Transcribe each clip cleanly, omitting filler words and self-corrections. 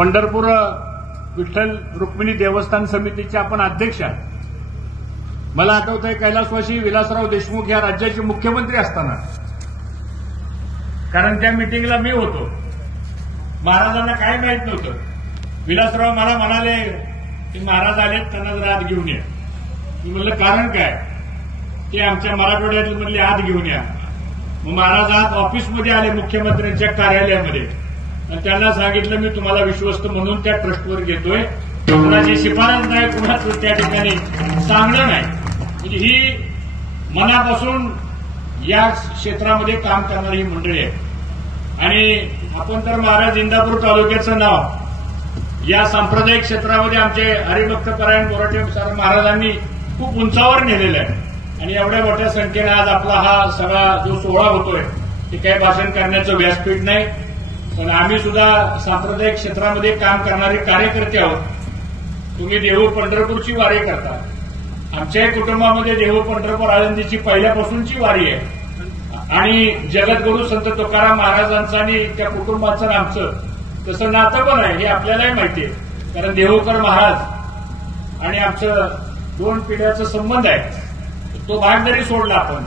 पंढरपूर विठ्ठल रुक्मिणी देवस्थान समितीचे आपण अध्यक्ष आहात. मला आठवतंय कैलासवासी विलासराव देशमुख या राज्याचे मुख्यमंत्री असताना, कारण त्या मिटिंगला मी होतो, महाराजांना काय माहित नव्हतं. विलासराव मला म्हणाले की महाराज आलेत, त्यांना जरा आत घेऊन या. मी म्हणलं कारण काय? ते आमच्या मराठवाड्यातील म्हणले आत घेऊन या. मग महाराज आत ऑफिसमध्ये आले मुख्यमंत्र्यांच्या कार्यालयामध्ये आणि त्यांना सांगितलं मी तुम्हाला विश्वस्त म्हणून त्या ट्रस्टवर घेतोय, कुणाची शिफारस नाही, कुणाचं त्या ठिकाणी सांगणं नाही. म्हणजे ही मनापासून या क्षेत्रामध्ये काम करणारी ही मंडळी आहे. आणि आपण तर महाराज इंदापूर तालुक्याचं नाव या सांप्रदायिक क्षेत्रामध्ये आमचे हरिभक्तपरायण बोराटे महाराजांनी खूप उंचावर नेलेलं आहे. आणि एवढ्या मोठ्या संख्येने आज आपला हा सगळा जो सोहळा होतोय ते काही भाषण करण्याचं व्यासपीठ नाही, पण आम्ही सुद्धा सांप्रदायिक क्षेत्रामध्ये काम करणारे कार्यकर्ते आहोत. तुम्ही देहू पंढरपूरची वारी करता, आमच्याही कुटुंबामध्ये देहू पंढरपूर आळंदीची पहिल्यापासूनची वारी आहे. आणि जगद्गुरू संत तुकाराम महाराजांचं आणि त्या कुटुंबाचं आमचं तसं नातं पण आहे, हे आपल्यालाही माहिती आहे. कारण देहूकर महाराज आणि आमचं 2 पिढ्याचा संबंध आहे. तो भाग जरी सोडला आपण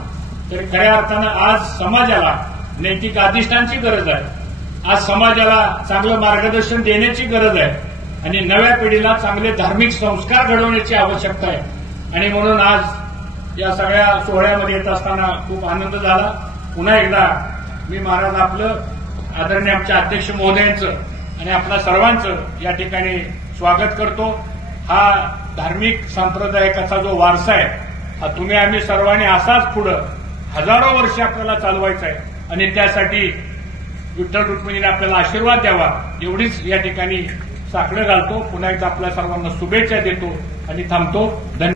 तरी खऱ्या अर्थानं आज समाजाला नैतिक अधिष्ठानाची गरज आहे. आज समाजाला चांगलं मार्गदर्शन देण्याची गरज आहे आणि नव्या पिढीला चांगले धार्मिक संस्कार घडवण्याची आवश्यकता आहे. आणि म्हणून आज या सगळ्या सोहळ्यामध्ये येत असताना खूप आनंद झाला. पुन्हा एकदा मी महाराज आपलं आदरणीय आमच्या अध्यक्ष महोदयांचं आणि आपल्या सर्वांचं या ठिकाणी स्वागत करतो. हा धार्मिक सांप्रदायिकाचा जो वारसा आहे हा तुम्ही आम्ही सर्वांनी असाच पुढं हजारो वर्ष आपल्याला चालवायचा आहे आणि त्यासाठी विठ्ठल रुक्मिणीने आपल्याला आशीर्वाद द्यावा एवढीच या ठिकाणी साकडं घालतो. पुन्हा एकदा आपल्या सर्वांना शुभेच्छा देतो आणि थांबतो. धन्यवाद.